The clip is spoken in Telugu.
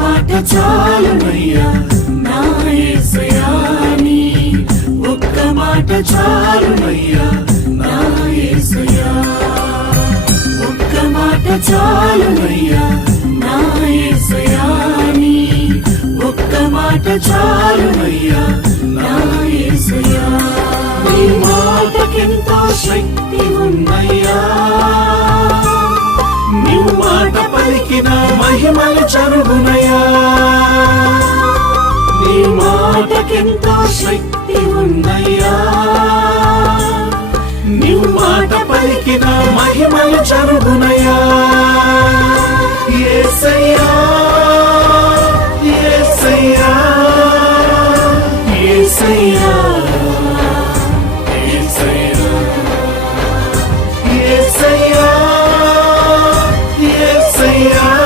మాట చాలునయ్యా నా యేసయ్యా నీ ఒక్క మాట చాలునయ్యా నా యేసయ్యా ఒక్క మాట చాలునయ్యా నా యేసయ్యా నీ ఒక్క మాట చాలునయ్యా నా యేసయ్యా నీ మాటకెంతో శక్తి ఉన్నయ్యా నీవు మాట పలికిన మహిమలు చరుగునయ్యా నీ మాటకెంతో శక్తి ఉన్నయ్యా నీవు మాట పలికిన మహిమలు చరుగునయ్యా యేసయ్యా యేసయ్యా యేసయ్యా